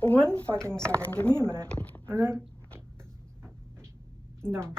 1 fucking second. Give me a minute. Okay? No.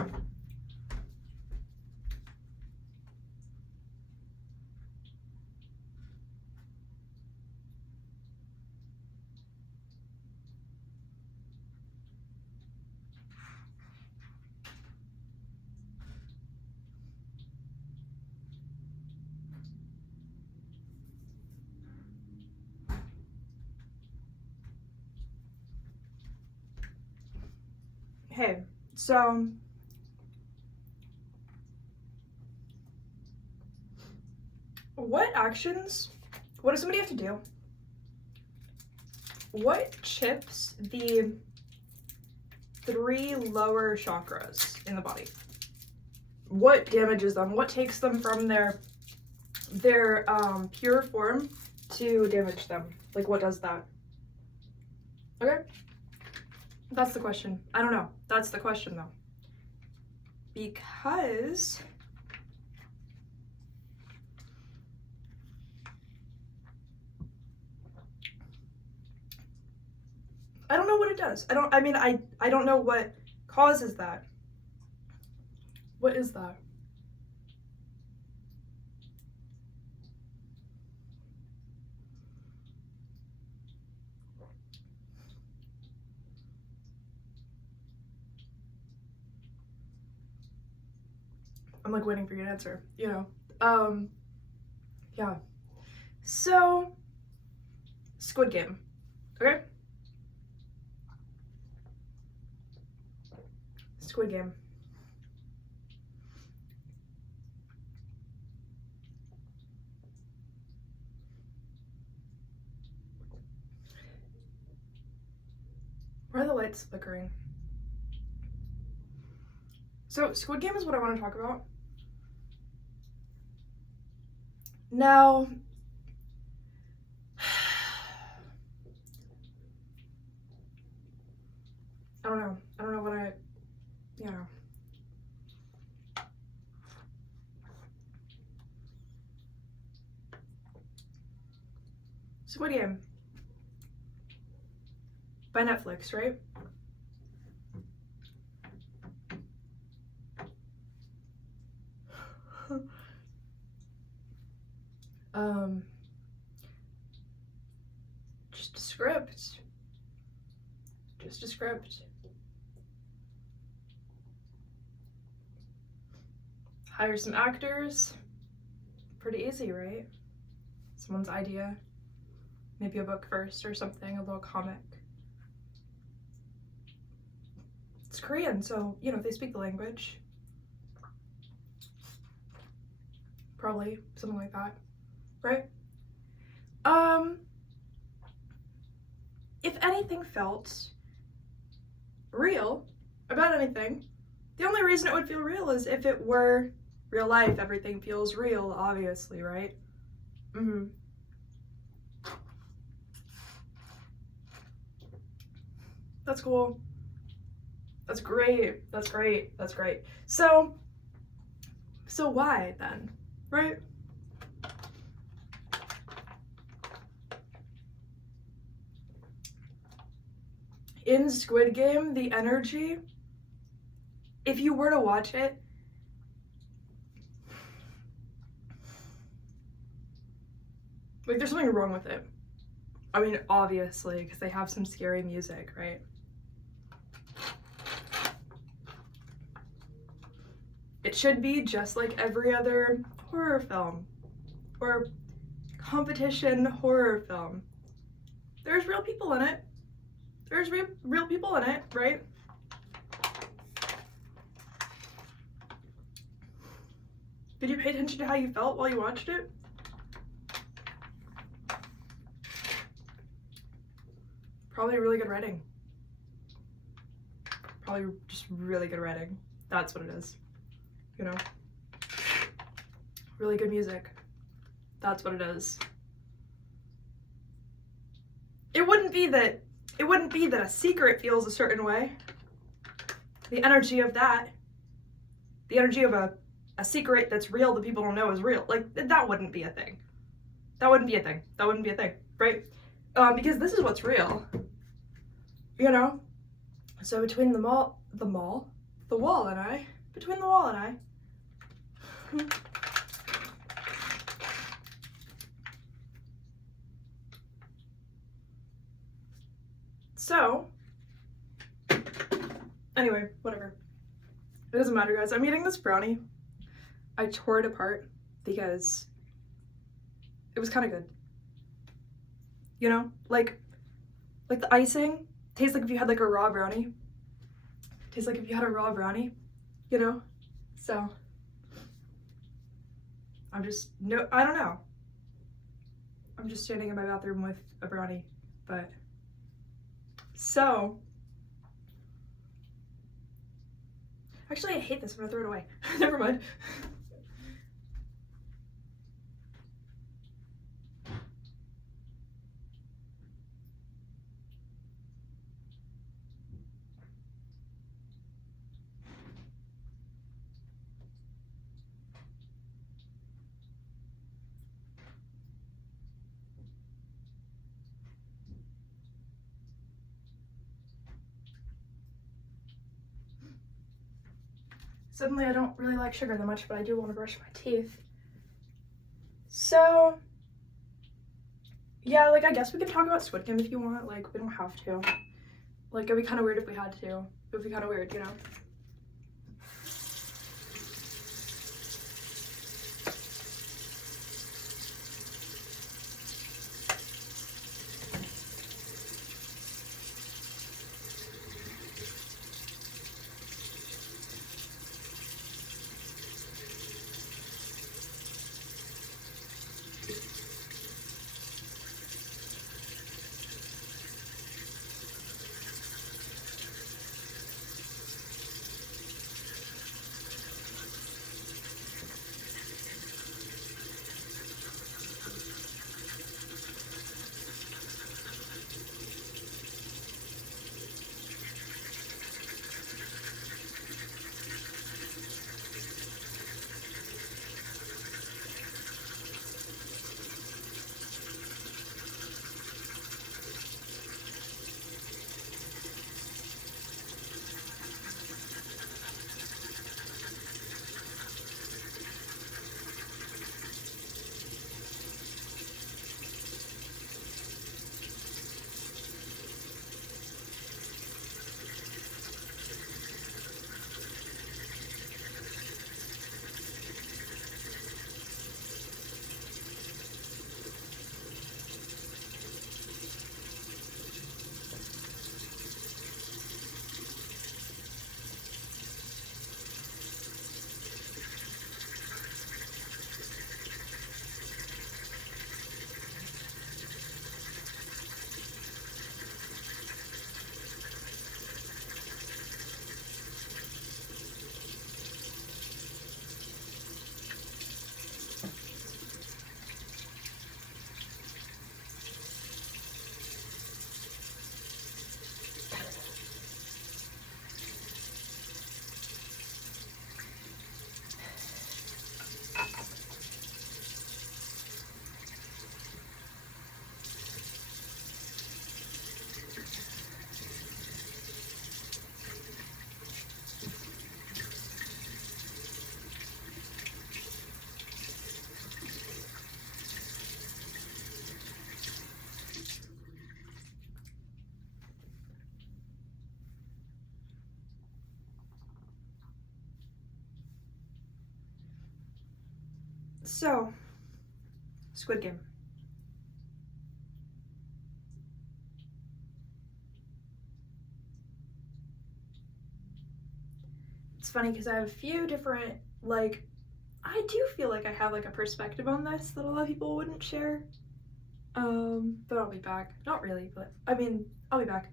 Hey, so what does somebody have to do? What chips the 3 lower chakras in the body? What damages them? What takes them from their pure form to damage them? Like, what does that? Okay? That's the question. I don't know. That's the question, though. Because I don't know what it does. I don't know what causes that. What is that? I'm like waiting for you to answer, you know. Yeah. So, Squid Game. Okay? Squid Game. Why are the lights flickering? So, Squid Game is what I want to talk about. Now, I don't know what you know. Squid Game. By Netflix, right? Just a script. Just a script. Hire some actors. Pretty easy, right? Someone's idea. Maybe a book first or something, a little comic. It's Korean, so, you know, they speak the language. Probably, something like that, right? If anything felt real about anything, the only reason it would feel real is if it were real life. Everything feels real, obviously, right? That's cool. That's great. That's great. That's great. So why then, right? In Squid Game, the energy, if you were to watch it, like, there's something wrong with it. I mean, obviously, because they have some scary music, right? It should be just like every other horror film or competition horror film. There's real people in it. There's real people in it, right? Did you pay attention to how you felt while you watched it? Probably really good writing. Probably just really good writing. That's what it is. You know? Really good music. That's what it is. It wouldn't be that a secret feels a certain way. The energy of that, the energy of a secret that's real that people don't know is real. Like, that wouldn't be a thing. That wouldn't be a thing. That wouldn't be a thing, right? Because this is what's real. you know? So between the wall and I, so, anyway, whatever. It doesn't matter, guys. I'm eating this brownie. I tore it apart because it was kind of good. You know? Like the icing tastes like if you had like a raw brownie. Tastes like if you had a raw brownie, you know? So, I don't know. I'm just standing in my bathroom with a brownie, but so actually I hate this. I'm gonna throw it away. Never mind. Suddenly I don't really like sugar that much, but I do want to brush my teeth. So, yeah, like I guess we can talk about Squid Game if you want. Like, we don't have to. Like, it'd be kind of weird if we had to. It would be kind of weird, you know? So, Squid Game. It's funny because I have a few different, like, I do feel like I have like a perspective on this that a lot of people wouldn't share. But I'll be back. Not really, but I mean, I'll be back.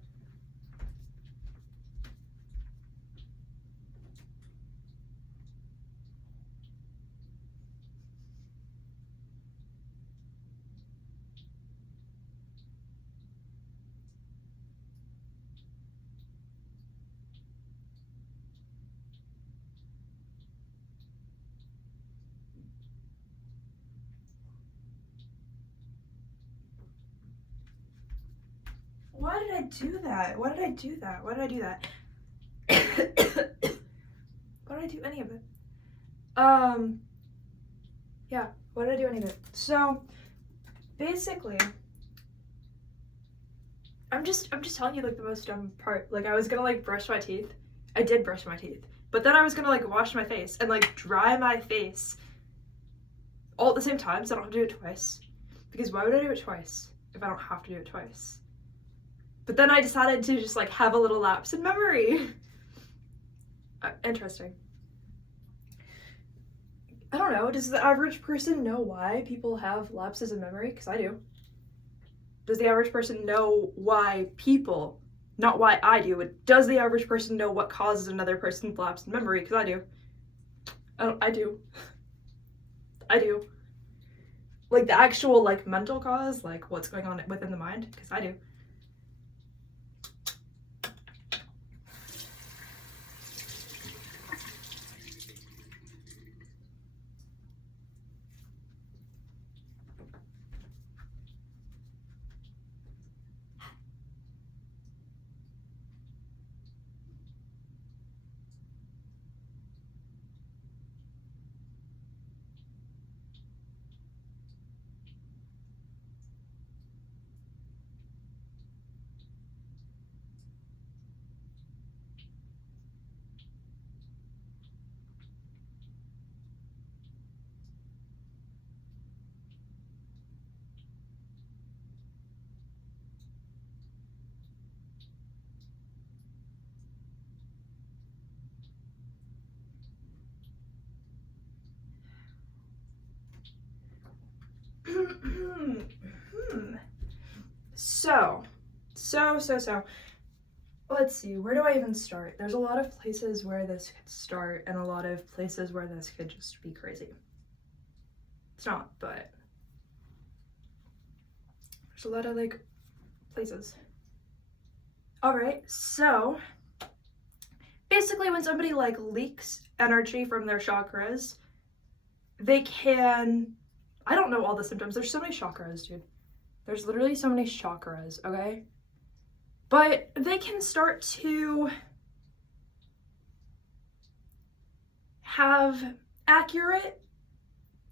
Why did I do that? Why did I do that? Why did I do that? Why did I do any of it? Yeah, why did I do any of it? So, basically, I'm just telling you like the most dumb part. Like I was gonna like brush my teeth. I did brush my teeth. But then I was gonna like wash my face and like dry my face all at the same time so I don't have to do it twice. Because why would I do it twice if I don't have to do it twice? But then I decided to just like have a little lapse in memory. Interesting. I don't know, does the average person know why people have lapses in memory? Because I do. Does the average person know why people, not why I do, but does the average person know what causes another person to lapse in memory? Because I do. I do. I do. Like the actual like mental cause, like what's going on within the mind? Because I do. So, let's see, where do I even start? There's a lot of places where this could start and a lot of places where this could just be crazy. It's not, but there's a lot of like places. All right, so basically when somebody like leaks energy from their chakras, they can, I don't know all the symptoms. There's so many chakras, dude. There's literally so many chakras, okay? But they can start to have accurate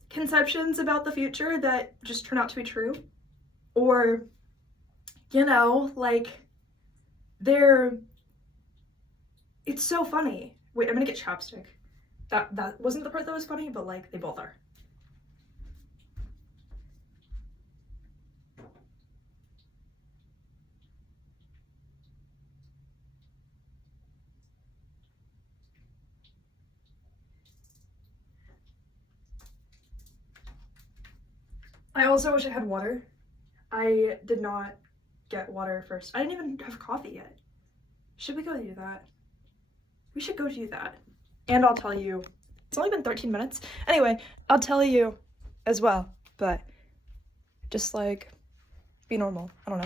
conceptions about the future that just turn out to be true. Or, you know, like, it's so funny. Wait, I'm gonna get chapstick. That wasn't the part that was funny, but like, they both are. I also wish I had water. I did not get water first. I didn't even have coffee yet. Should we go do that? We should go do that. And I'll tell you, it's only been 13 minutes. Anyway, I'll tell you as well, but just like, be normal. I don't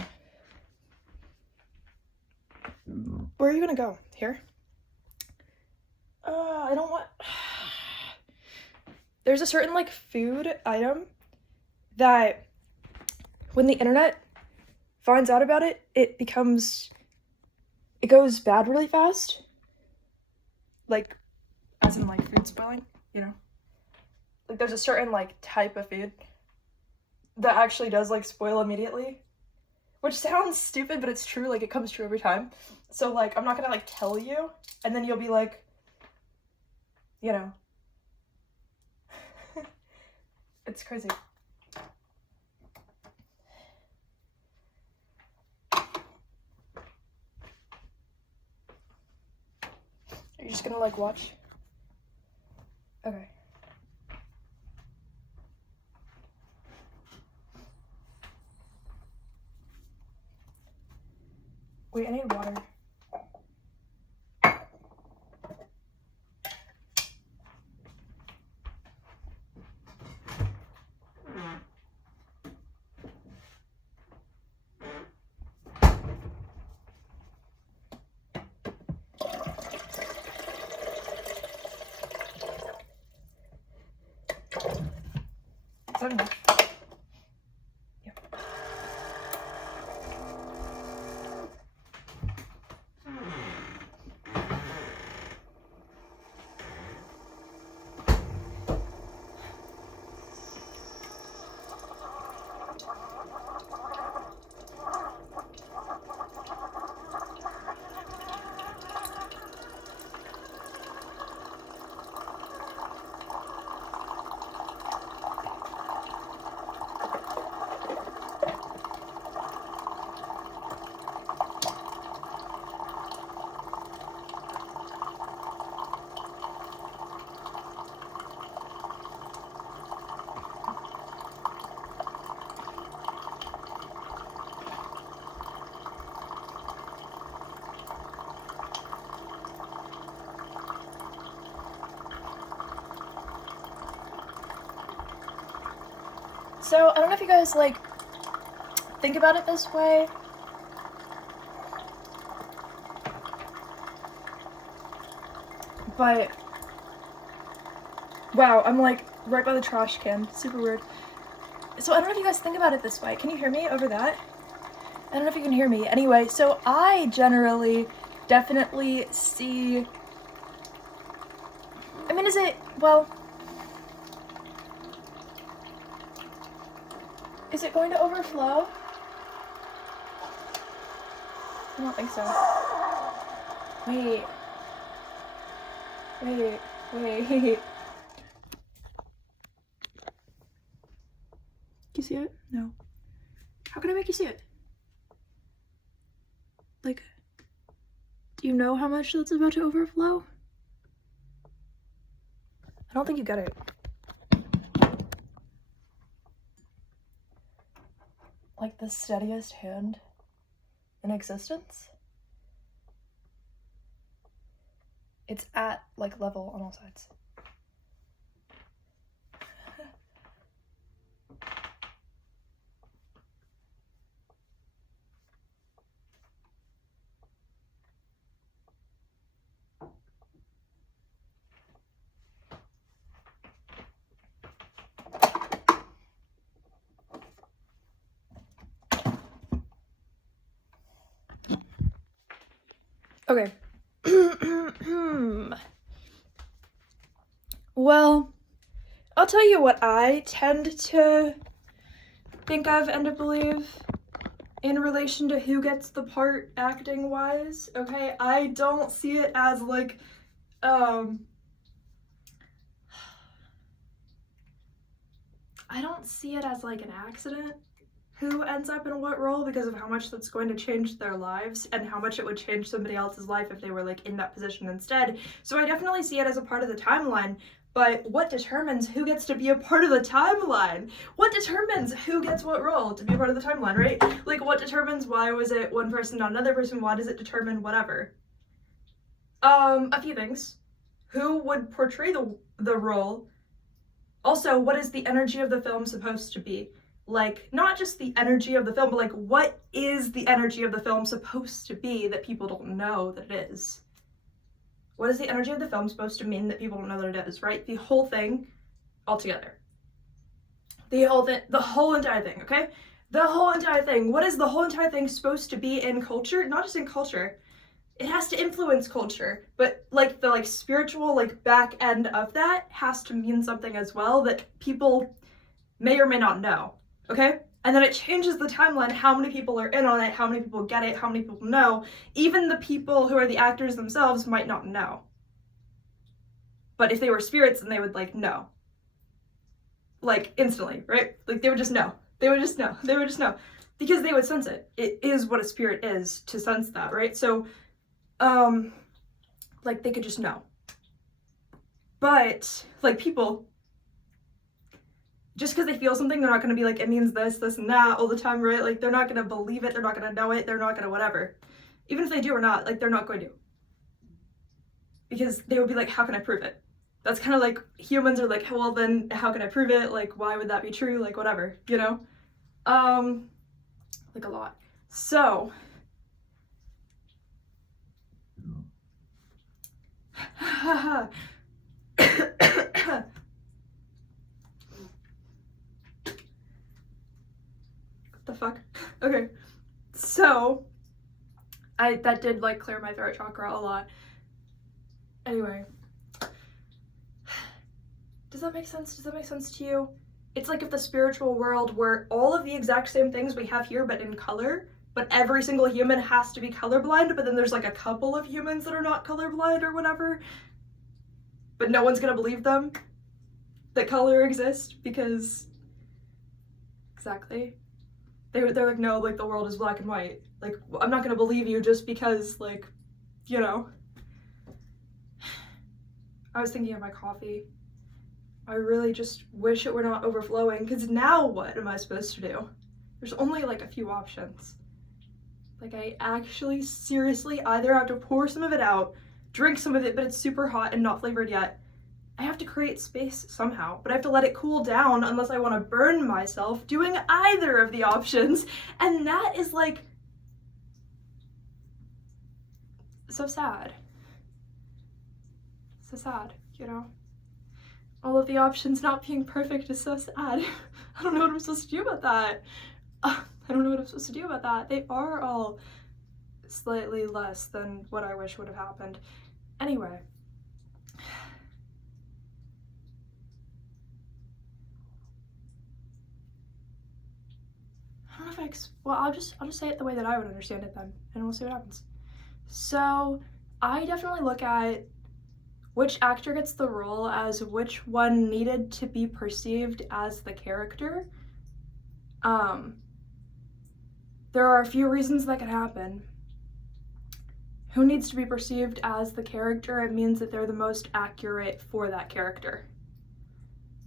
know. Where are you gonna go? Here? I don't want... There's a certain like food item that when the internet finds out about it, it goes bad really fast. Like, as in like food spoiling, you know? Like there's a certain like type of food that actually does like spoil immediately. Which sounds stupid, but it's true, like it comes true every time. So like, I'm not gonna like tell you, and then you'll be like, you know. It's crazy. Are you just gonna like watch? Okay. Wait, I need water. Is that enough? Yeah. So I don't know if you guys like think about it this way. But wow, I'm like right by the trash can. Super weird. So I don't know if you guys think about it this way. Can you hear me over that? I don't know if you can hear me. Anyway, so I generally definitely see, I mean, is it, well, is it going to overflow? I don't think so. Wait. Wait. Can you see it? No. How can I make you see it? Like, do you know how much that's about to overflow? I don't think you get it. Like the steadiest hand in existence? It's at like level on all sides. Okay. Well, I'll tell you what I tend to think of and to believe in relation to who gets the part acting wise, okay? I don't see it as like, I don't see it as like an accident who ends up in what role because of how much that's going to change their lives and how much it would change somebody else's life if they were like in that position instead. So I definitely see it as a part of the timeline, but what determines who gets to be a part of the timeline? What determines who gets what role to be a part of the timeline, right? Like what determines why was it one person, not another person? Why does it determine whatever? A few things. Who would portray the role? Also, what is the energy of the film supposed to be? Like, not just the energy of the film, but like, what is the energy of the film supposed to be that people don't know that it is? What is the energy of the film supposed to mean that people don't know that it is, right? The whole thing altogether. The whole entire thing, okay? The whole entire thing. What is the whole entire thing supposed to be in culture? Not just in culture. It has to influence culture, but like the like spiritual like back end of that has to mean something as well that people may or may not know. Okay? And then it changes the timeline, how many people are in on it, how many people get it, how many people know. Even the people who are the actors themselves might not know. But if they were spirits, then they would like know. Like instantly, right? Like they would just know. They would just know. They would just know. Because they would sense it. It is what a spirit is to sense that, right? So, like they could just know. But, like people, just because they feel something, they're not going to be like, it means this, this, and that all the time, right? Like, they're not going to believe it, they're not going to know it, they're not going to whatever. Even if they do or not, like, they're not going to. Because they would be like, how can I prove it? That's kind of like, humans are like, well, then, how can I prove it? Like, why would that be true? Like, whatever, you know? Like, a lot. So... the fuck? Okay, so that did like clear my throat chakra a lot. Anyway, does that make sense? Does that make sense to you? It's like if the spiritual world were all of the exact same things we have here but in color, but every single human has to be colorblind, but then there's like a couple of humans that are not colorblind or whatever, but no one's gonna believe them that color exists because exactly. They're like, no, like, the world is black and white. Like, I'm not gonna believe you just because, like, you know. I was thinking of my coffee. I really just wish it were not overflowing, because now what am I supposed to do? There's only, like, a few options. Like, I actually, seriously, either have to pour some of it out, drink some of it, but it's super hot and not flavored yet, I have to create space somehow, but I have to let it cool down unless I want to burn myself doing either of the options. And that is like so sad. So sad, you know? All of the options not being perfect is so sad. I don't know what I'm supposed to do about that. I don't know what I'm supposed to do about that. They are all slightly less than what I wish would have happened. Anyway. I don't know if well, I'll just say it the way that I would understand it then, and we'll see what happens. So I definitely look at which actor gets the role as which one needed to be perceived as the character. There are a few reasons that could happen. Who needs to be perceived as the character? It means that they're the most accurate for that character.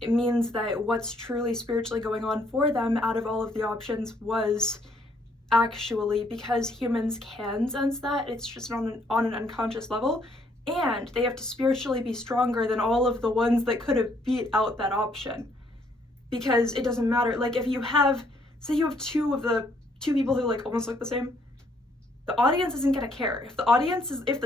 It means that what's truly spiritually going on for them out of all of the options was actually, because humans can sense that, it's just on an unconscious level, and they have to spiritually be stronger than all of the ones that could have beat out that option. Because it doesn't matter, like if you have, say you have two people who like almost look the same, the audience isn't gonna care. If the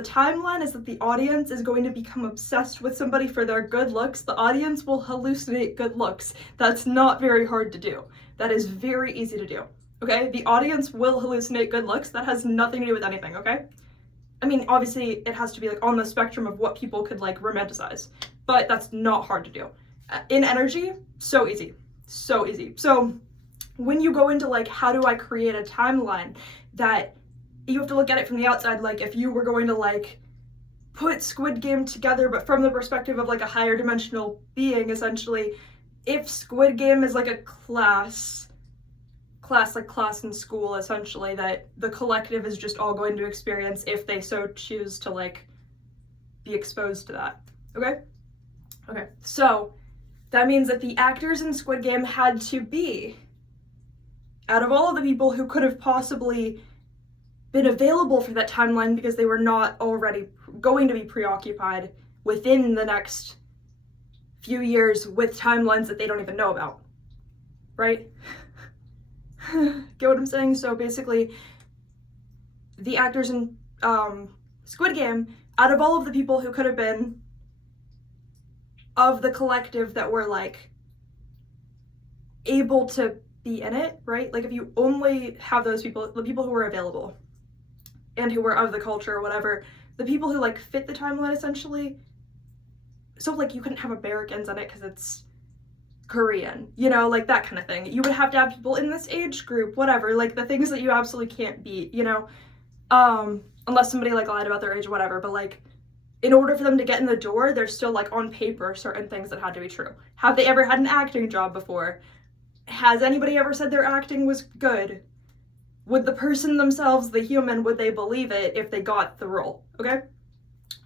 timeline is that the audience is going to become obsessed with somebody for their good looks, the audience will hallucinate good looks. That's not very hard to do. That is very easy to do, okay? The audience will hallucinate good looks. That has nothing to do with anything, okay? I mean, obviously it has to be like on the spectrum of what people could like romanticize, but that's not hard to do. In energy, so easy, so easy. So when you go into like, how do I create a timeline, that you have to look at it from the outside, like if you were going to like put Squid Game together, but from the perspective of like a higher dimensional being, essentially, if Squid Game is like a class in school, essentially, that the collective is just all going to experience if they so choose to like be exposed to that, okay? Okay, so that means that the actors in Squid Game had to be, out of all of the people who could have possibly been available for that timeline because they were not already going to be preoccupied within the next few years with timelines that they don't even know about, right? Get what I'm saying? So basically, the actors in Squid Game, out of all of the people who could have been of the collective that were like able to be in it, right? Like if you only have those people, the people who were available and who were of the culture or whatever, the people who like fit the timeline essentially, so like you couldn't have Americans in it because it's Korean, you know, like that kind of thing. You would have to have people in this age group, whatever, like the things that you absolutely can't beat, you know, unless somebody like lied about their age or whatever, but like in order for them to get in the door, there's still like on paper certain things that had to be true. Have they ever had an acting job before? Has anybody ever said their acting was good? Would the person themselves, the human, would they believe it if they got the role, okay?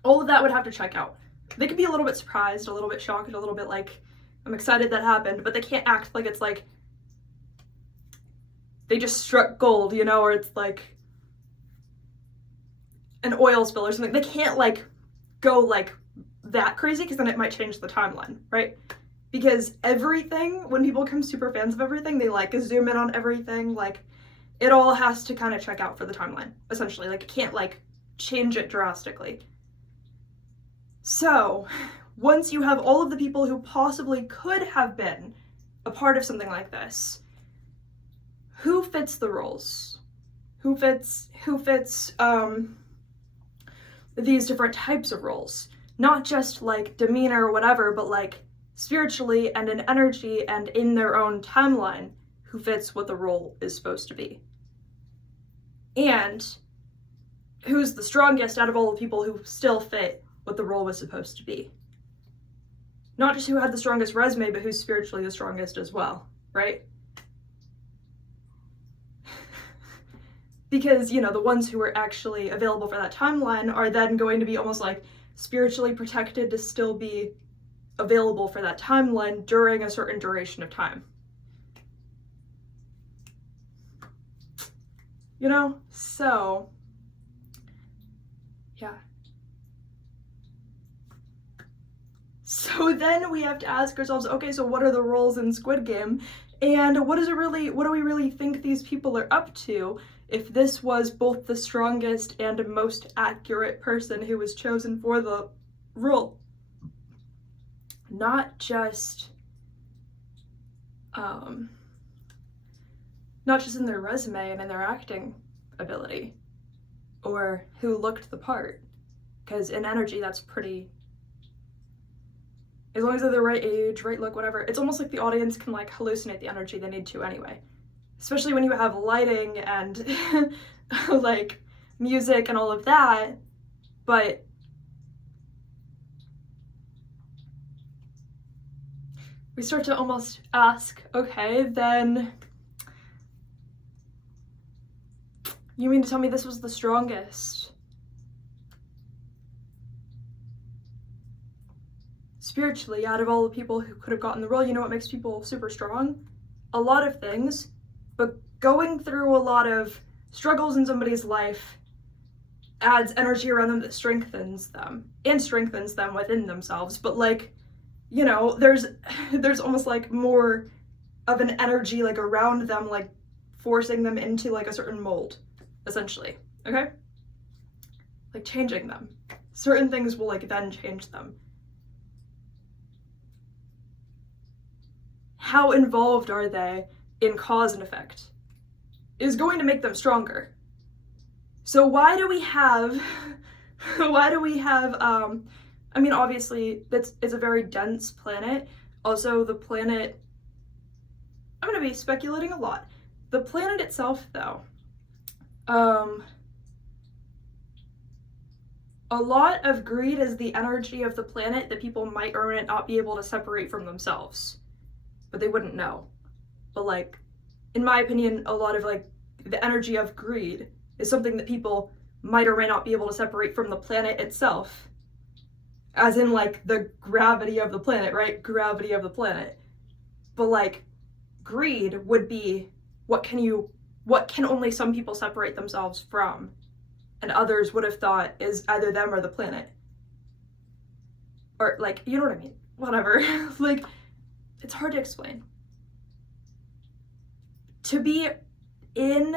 All of that would have to check out. They could be a little bit surprised, a little bit shocked, a little bit like, I'm excited that happened, but they can't act like it's like they just struck gold, you know, or it's like an oil spill or something. They can't like go like that crazy because then it might change the timeline, right? Because everything, when people become super fans of everything, they like zoom in on everything, like it all has to kind of check out for the timeline, essentially. Like it can't like change it drastically. So once you have all of the people who possibly could have been a part of something like this, who fits the roles? Who fits these different types of roles? Not just like demeanor or whatever, but like spiritually and in energy and in their own timeline, who fits what the role is supposed to be. And who's the strongest out of all the people who still fit what the role was supposed to be. Not just who had the strongest resume, but who's spiritually the strongest as well, right? Because, you know, the ones who were actually available for that timeline are then going to be almost like spiritually protected to still be available for that timeline during a certain duration of time. You know? So, yeah. So then we have to ask ourselves, okay, so what are the roles in Squid Game? And what do we really think these people are up to if this was both the strongest and most accurate person who was chosen for the role? Not just in their resume and in their acting ability, or who looked the part. Because in energy, that's pretty, as long as they're the right age, right look, whatever, it's almost like the audience can like hallucinate the energy they need to anyway. Especially when you have lighting and like music and all of that. But we start to almost ask, okay, then you mean to tell me this was the strongest? Spiritually, out of all the people who could have gotten the role, you know what makes people super strong? A lot of things, but going through a lot of struggles in somebody's life adds energy around them that strengthens them, and strengthens them within themselves. But like, you know, there's almost like more of an energy like around them, like forcing them into like a certain mold, essentially, okay? Like changing them. Certain things will like then change them. How involved are they in cause and effect is going to make them stronger. So why do we have I mean, obviously it's a very dense planet. Also, the planet, I'm going to be speculating a lot. The planet itself, though, a lot of greed is the energy of the planet that people might or might not be able to separate from themselves, but they wouldn't know. But like, in my opinion, a lot of like the energy of greed is something that people might or might not be able to separate from the planet itself, as in like the gravity of the planet, right? Gravity of the planet. But like, greed would be what can only some people separate themselves from, and others would have thought is either them or the planet, or like, you know what I mean? Whatever. Like, it's hard to explain. To be in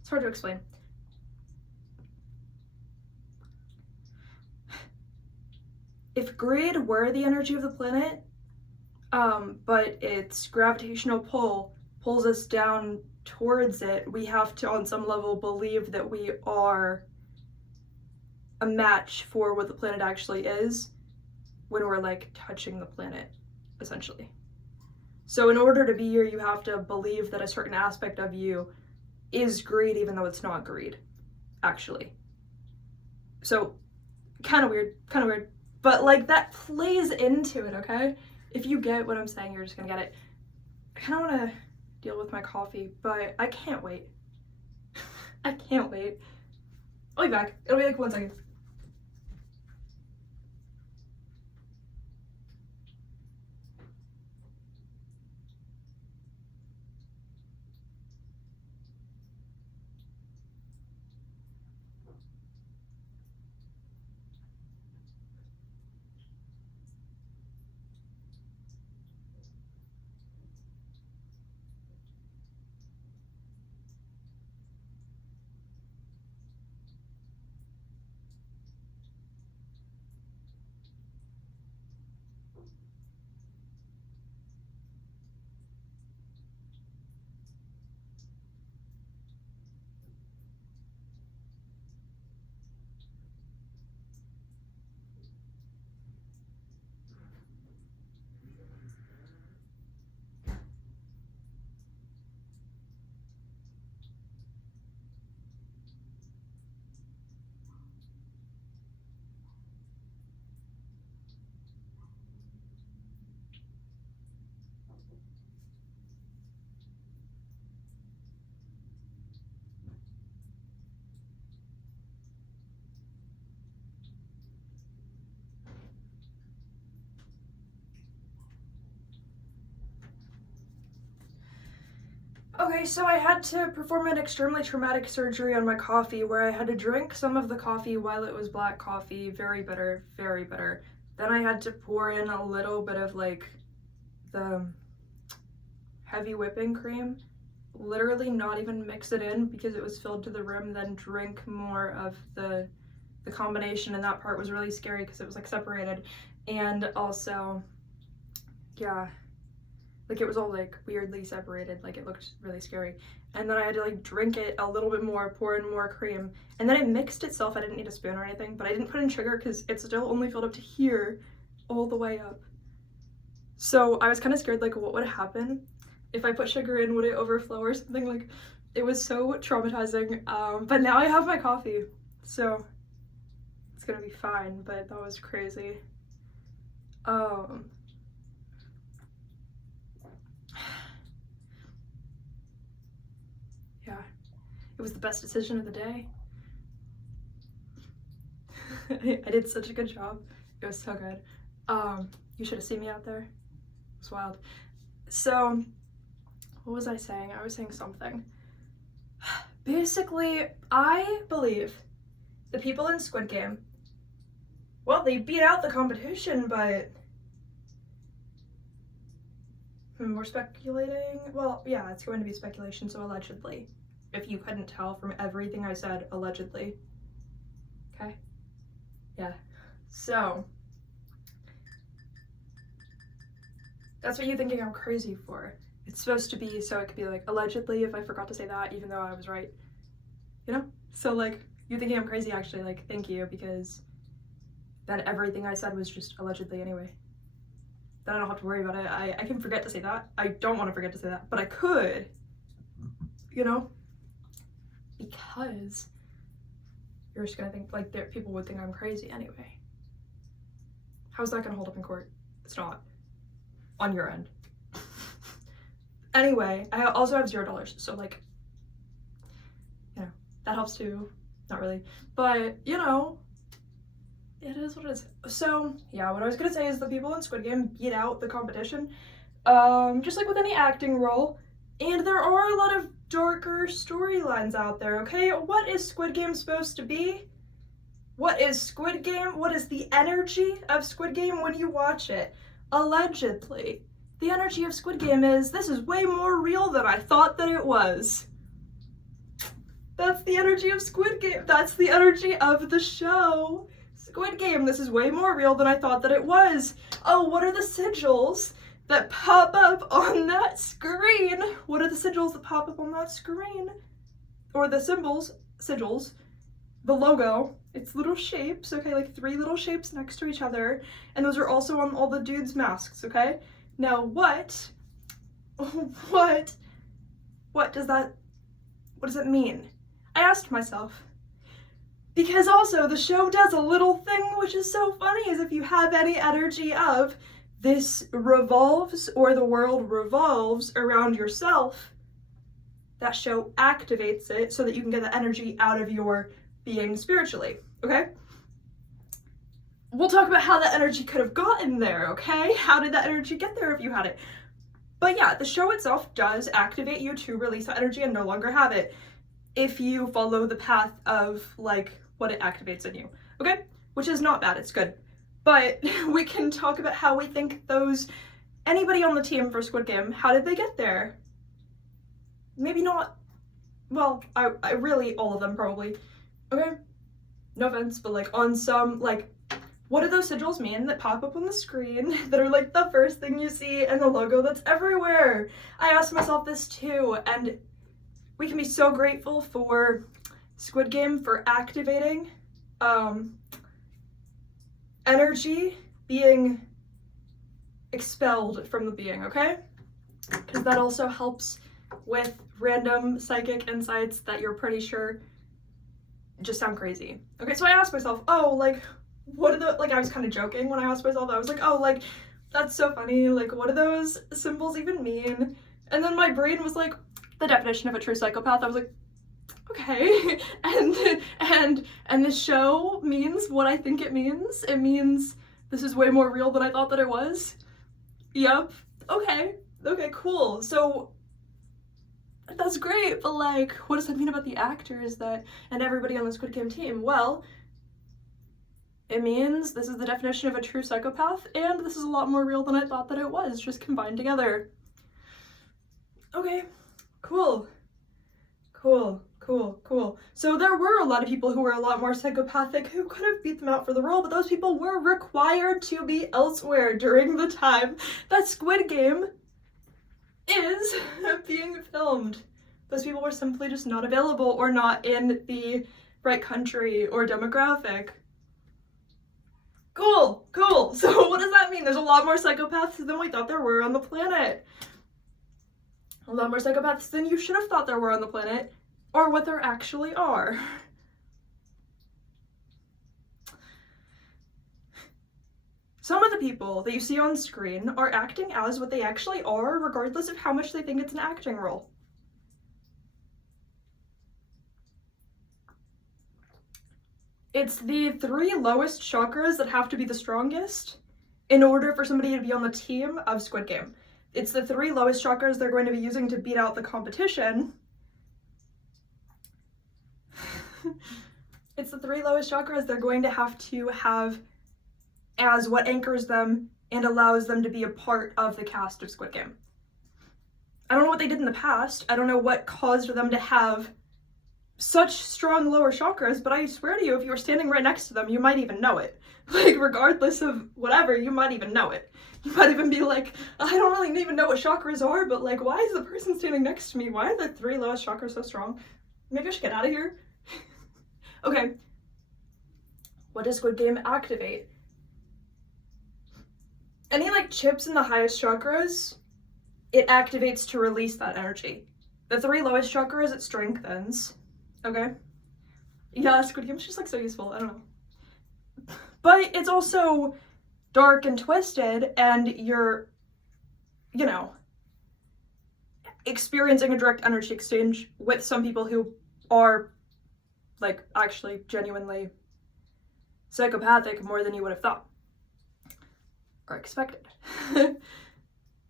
it's hard to explain. If greed were the energy of the planet, but its gravitational pull pulls us down towards it, we have to, on some level, believe that we are a match for what the planet actually is when we're like touching the planet, essentially. So in order to be here, you have to believe that a certain aspect of you is greed, even though it's not greed, actually. So kind of weird. But like, that plays into it, okay? If you get what I'm saying, you're just gonna get it. I kind of want to deal with my coffee, but I can't wait. I can't wait. I'll be back. It'll be like 1 second. Okay, so I had to perform an extremely traumatic surgery on my coffee where I had to drink some of the coffee while it was black coffee, very bitter, very bitter. Then I had to pour in a little bit of like the heavy whipping cream, literally not even mix it in because it was filled to the rim, then drink more of the combination, and that part was really scary because it was like separated. And also, yeah, like it was all like weirdly separated, like it looked really scary. And then I had to like drink it a little bit more, pour in more cream, and then it mixed itself. I didn't need a spoon or anything, but I didn't put in sugar because it's still only filled up to here, all the way up. So I was kind of scared, like what would happen if I put sugar in? Would it overflow or something? Like it was so traumatizing. But now I have my coffee, so it's gonna be fine. But that was crazy. Yeah, it was the best decision of the day. I did such a good job. It was so good. You should have seen me out there. It was wild. So, what was I saying? I was saying something. Basically, I believe the people in Squid Game, well, they beat out the competition, but we're speculating. Well, yeah, it's going to be speculation, so allegedly. If you couldn't tell from everything I said, allegedly. Okay? Yeah. So, that's what you're thinking I'm crazy for. It's supposed to be so it could be like allegedly if I forgot to say that, even though I was right. You know? So like, you're thinking I'm crazy actually, like, thank you, because then everything I said was just allegedly anyway. Then I don't have to worry about it. I can forget to say that. I don't want to forget to say that, but I could. You know? Because you're just gonna think, like, people would think I'm crazy anyway. How's that gonna hold up in court? It's not. On your end. Anyway, I also have $0, so like, you know, that helps too. Not really, but you know, it is what it is. So yeah, what I was gonna say is the people in Squid Game beat out the competition, just like with any acting role, and there are a lot of darker storylines out there, okay? What is Squid Game supposed to be? What is Squid Game? What is the energy of Squid Game when you watch it? Allegedly, the energy of Squid Game is, this is way more real than I thought that it was. That's the energy of Squid Game. That's the energy of the show. Squid Game, this is way more real than I thought that it was. Oh, what are the sigils that pop up on that screen? What are the sigils that pop up on that screen? Or the symbols, sigils, the logo. It's little shapes, okay, like 3 little shapes next to each other, and those are also on all the dudes' masks, okay? Now what does it mean? I asked myself. Because also the show does a little thing which is so funny, is if you have any energy of this revolves or the world revolves around yourself, that show activates it so that you can get the energy out of your being spiritually, okay? We'll talk about how that energy could have gotten there, okay? How did that energy get there if you had it? But yeah, the show itself does activate you to release that energy and no longer have it if you follow the path of, like, what it activates in you, okay? Which is not bad, it's good. But we can talk about how we think anybody on the team for Squid Game, how did they get there? Maybe not, well, I really, all of them probably. Okay, no offense, but like on some, like, what do those sigils mean that pop up on the screen that are like the first thing you see and the logo that's everywhere? I asked myself this too, and we can be so grateful for Squid Game for activating energy being expelled from the being, okay? Because that also helps with random psychic insights that you're pretty sure just sound crazy. Okay, so I asked myself, oh, like, what are the, like, I was kind of joking when I asked myself, I was like, oh, like, that's so funny, like, what do those symbols even mean? And then my brain was like, the definition of a true psychopath. I was like, okay, and this show means what I think it means. It means this is way more real than I thought that it was. Yep, okay, cool. So that's great, but like, what does that mean about the actors that and everybody on the Squid Game team? Well, it means this is the definition of a true psychopath, and this is a lot more real than I thought that it was, just combined together. Okay, cool. Cool. So there were a lot of people who were a lot more psychopathic who could have beat them out for the role, but those people were required to be elsewhere during the time that Squid Game is being filmed. Those people were simply just not available or not in the right country or demographic. Cool. So what does that mean? There's a lot more psychopaths than we thought there were on the planet. A lot more psychopaths than you should have thought there were on the planet, or what there actually are. Some of the people that you see on screen are acting as what they actually are, regardless of how much they think it's an acting role. It's the 3 lowest chakras that have to be the strongest in order for somebody to be on the team of Squid Game. It's the 3 lowest chakras they're going to be using to beat out the competition. It's the 3 lowest chakras they're going to have as what anchors them and allows them to be a part of the cast of Squid Game. I don't know what they did in the past. I don't know what caused them to have such strong lower chakras, but I swear to you, if you were standing right next to them, you might even know it. Like, regardless of whatever, you might even know it. You might even be like, I don't really even know what chakras are, but like, why is the person standing next to me? Why are the 3 lowest chakras so strong? Maybe I should get out of here. Okay. What does Squid Game activate? Any like chips in the highest chakras, it activates to release that energy. The 3 lowest chakras, it strengthens. Okay? Yeah, Squid Game's just like so useful, I don't know. But it's also dark and twisted, and you're, you know, experiencing a direct energy exchange with some people who are like actually genuinely psychopathic more than you would have thought or expected.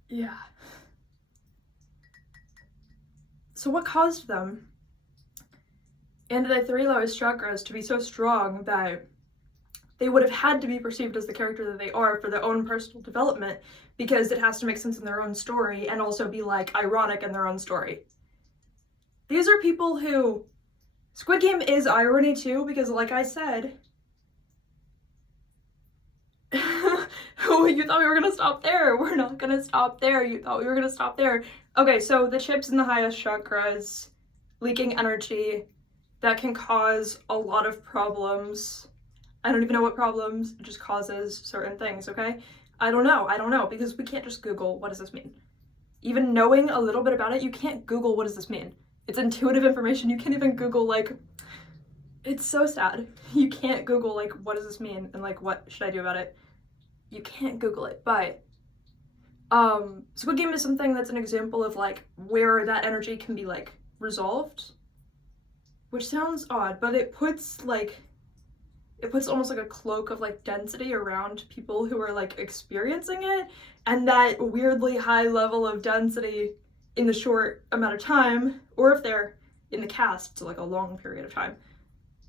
Yeah. So what caused them and the 3 lowest chakras to be so strong that they would have had to be perceived as the character that they are for their own personal development, because it has to make sense in their own story and also be like ironic in their own story? These are people who, Squid Game is irony too, because like I said, you thought we were gonna stop there. We're not gonna stop there. You thought we were gonna stop there. Okay, so the chips in the highest chakras, leaking energy, that can cause a lot of problems. I don't even know what problems, it just causes certain things, okay? I don't know, because we can't just Google, what does this mean? Even knowing a little bit about it, you can't Google, what does this mean? It's intuitive information, you can't even Google, like, it's so sad. You can't Google, like, what does this mean? And, like, what should I do about it? You can't Google it, but Squid Game is something that's an example of, like, where that energy can be, like, resolved. Which sounds odd, but it puts almost like a cloak of like density around people who are like experiencing it, and that weirdly high level of density in the short amount of time, or if they're in the cast, so like a long period of time,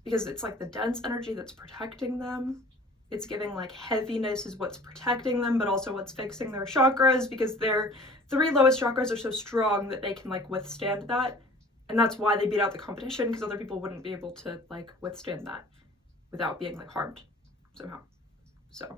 because it's like the dense energy that's protecting them. It's giving like heaviness is what's protecting them, but also what's fixing their chakras, because their 3 lowest chakras are so strong that they can like withstand that. And that's why they beat out the competition, because other people wouldn't be able to like withstand that without being like harmed somehow. So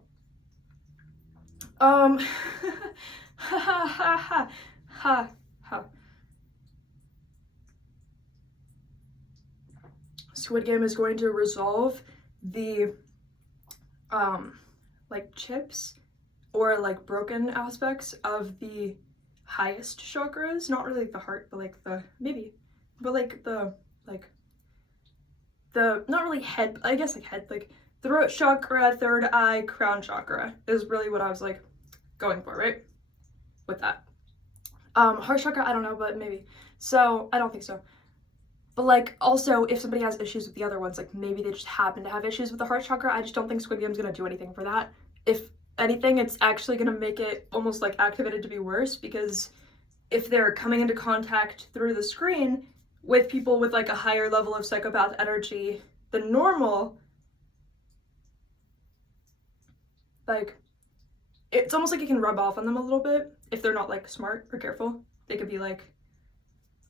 Squid Game is going to resolve the like chips or like broken aspects of the highest chakras, not really like the heart, but like the not really head, I guess like head, like throat chakra, third eye, crown chakra is really what I was like going for, right? With that. Heart chakra, I don't know, but maybe. So, I don't think so. But like, also, if somebody has issues with the other ones, like maybe they just happen to have issues with the heart chakra, I just don't think Squid Game's gonna do anything for that. If anything, it's actually gonna make it almost like activated to be worse, because if they're coming into contact through the screen with people with like a higher level of psychopath energy than normal, like, it's almost like it can rub off on them a little bit if they're not like smart or careful. They could be like,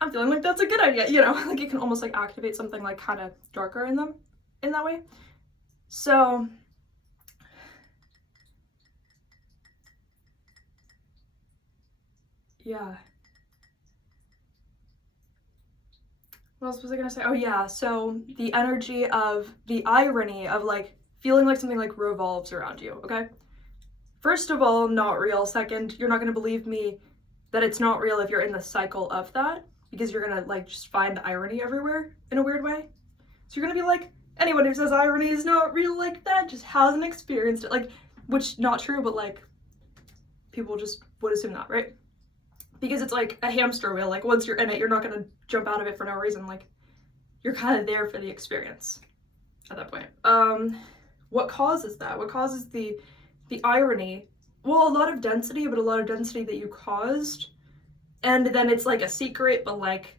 I'm feeling like that's a good idea, you know, like it can almost like activate something like kind of darker in them in that way. So yeah. What else was I gonna say? Oh yeah, so the energy of the irony of like feeling like something like revolves around you, okay? First of all, not real. Second, you're not gonna believe me that it's not real if you're in the cycle of that, because you're gonna like just find irony everywhere in a weird way. So you're gonna be like, anyone who says irony is not real like that just hasn't experienced it, like, which not true, but like people just would assume that, right? Because it's like a hamster wheel, like once you're in it, you're not gonna jump out of it for no reason, like you're kind of there for the experience at that point. What causes that? What causes the irony? Well, a lot of density, but a lot of density that you caused, and then it's like a secret, but like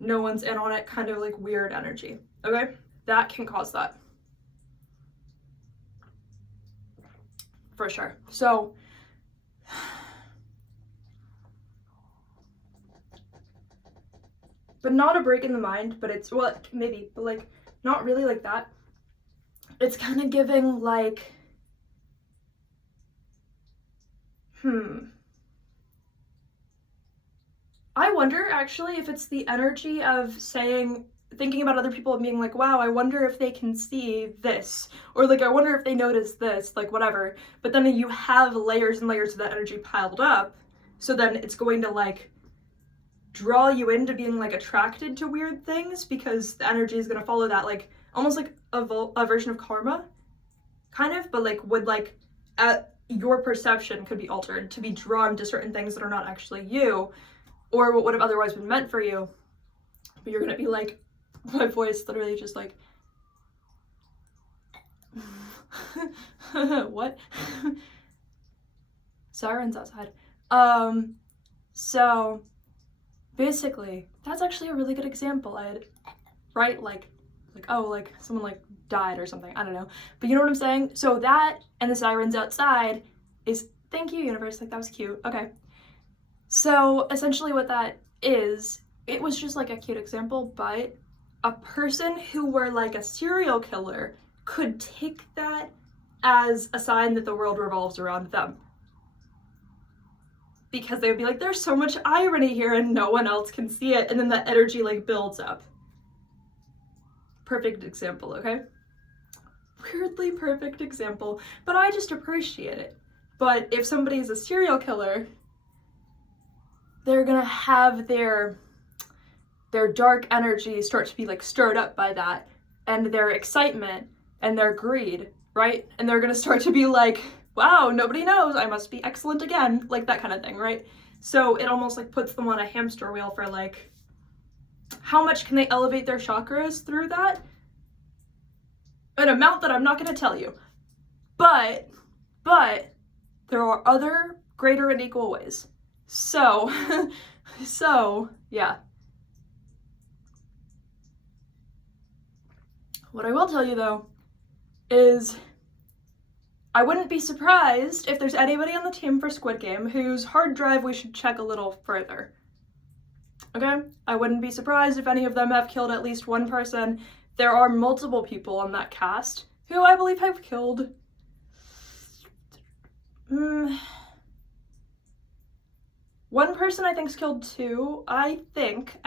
no one's in on it, kind of like weird energy, okay? That can cause that. For sure. So but not a break in the mind, but it's, well, maybe, but like not really like that. It's kind of giving like, I wonder actually if it's the energy of thinking about other people and being like, wow, I wonder if they can see this, or like, I wonder if they notice this, like whatever. But then you have layers and layers of that energy piled up, so then it's going to like draw you into being like attracted to weird things, because the energy is going to follow that, like almost like a version of karma, kind of, but like would like your perception could be altered to be drawn to certain things that are not actually you, or what would have otherwise been meant for you. But you're gonna be like, my voice literally just like what? Sirens outside. So basically that's actually a really good example. Right, like oh, like someone like died or something, I don't know, but you know what I'm saying? So that and the sirens outside is, thank you universe, like that was cute. Okay, so essentially what that is, it was just like a cute example, but a person who were like a serial killer could take that as a sign that the world revolves around them, because they would be like, there's so much irony here and no one else can see it, and then that energy like builds up. Perfect example, okay? Weirdly perfect example, but I just appreciate it. But if somebody's a serial killer, they're gonna have their dark energy start to be like stirred up by that, and their excitement and their greed, right? And they're gonna start to be like, wow, nobody knows, I must be excellent again, like that kind of thing, right? So it almost like puts them on a hamster wheel for like, how much can they elevate their chakras through that? An amount that I'm not going to tell you. But there are other greater and equal ways. So, yeah. What I will tell you though is I wouldn't be surprised if there's anybody on the team for Squid Game whose hard drive we should check a little further. Okay? I wouldn't be surprised if any of them have killed at least one person. There are multiple people on that cast who I believe have killed one person I think's killed two. I think,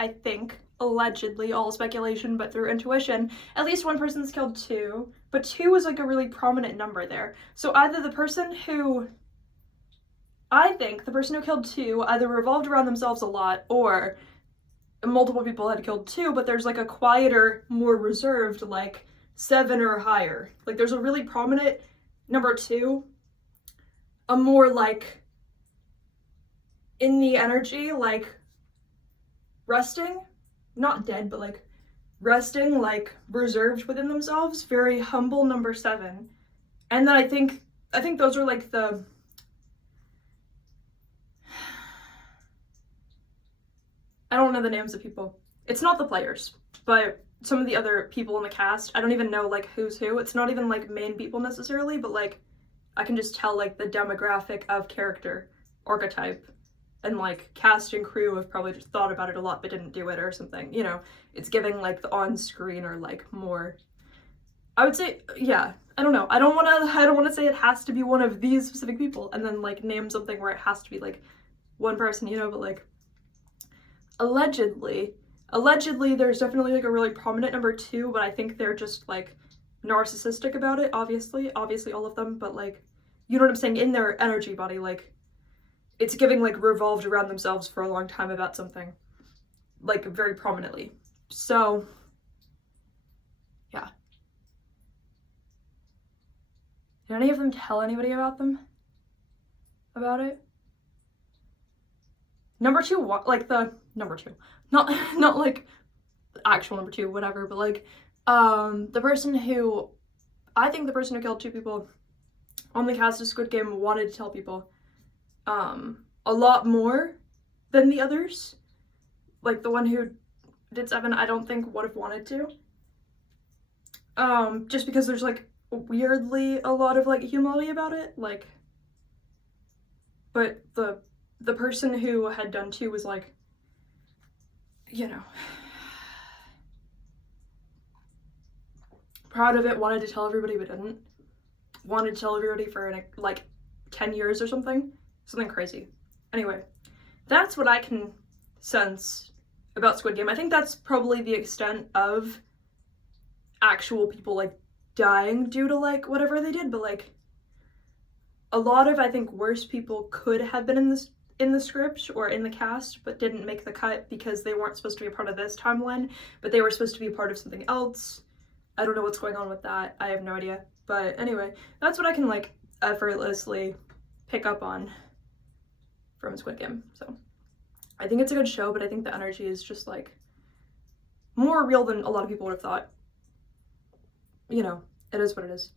allegedly, all speculation, but through intuition, at least one person's killed two, but two is like a really prominent number there. So either the person who killed two either revolved around themselves a lot, or multiple people had killed two, but there's like a quieter, more reserved, like 7 or higher. Like there's a really prominent number 2, a more like in the energy, like resting, not dead, but like resting, like reserved within themselves, very humble number 7. And then I think those are like the I don't know the names of people. It's not the players, but some of the other people in the cast. I don't even know like who's who. It's not even like main people necessarily, but like I can just tell like the demographic of character archetype, and like cast and crew have probably just thought about it a lot but didn't do it or something, you know. It's giving like the on-screen or like more, I would say, yeah, I don't know. I don't want to say it has to be one of these specific people and then like name something where it has to be like one person, you know, but like allegedly there's definitely like a really prominent number 2, but I think they're just like narcissistic about it, obviously all of them, but like, you know what I'm saying, in their energy body, like it's giving like revolved around themselves for a long time about something, like very prominently. So yeah. Did any of them tell anybody about it? Number 2, like the number 2, not like actual number 2, whatever, but like the person who, I think the person who killed 2 people on the cast of Squid Game wanted to tell people a lot more than the others. Like the one who did 7, I don't think would have wanted to. Just because there's like weirdly a lot of like humility about it, like, but the person who had done 2 was like, you know, proud of it, wanted to tell everybody but didn't. Wanted to tell everybody for like 10 years or something crazy. Anyway, that's what I can sense about Squid Game. I think that's probably the extent of actual people like dying due to like whatever they did, but like a lot of, I think, worse people could have been in the script or in the cast but didn't make the cut because they weren't supposed to be a part of this timeline, but they were supposed to be a part of something else. I don't know what's going on with that. I have no idea. But anyway, that's what I can like effortlessly pick up on from Squid Game. So I think it's a good show, but I think the energy is just like more real than a lot of people would have thought. You know, it is what it is.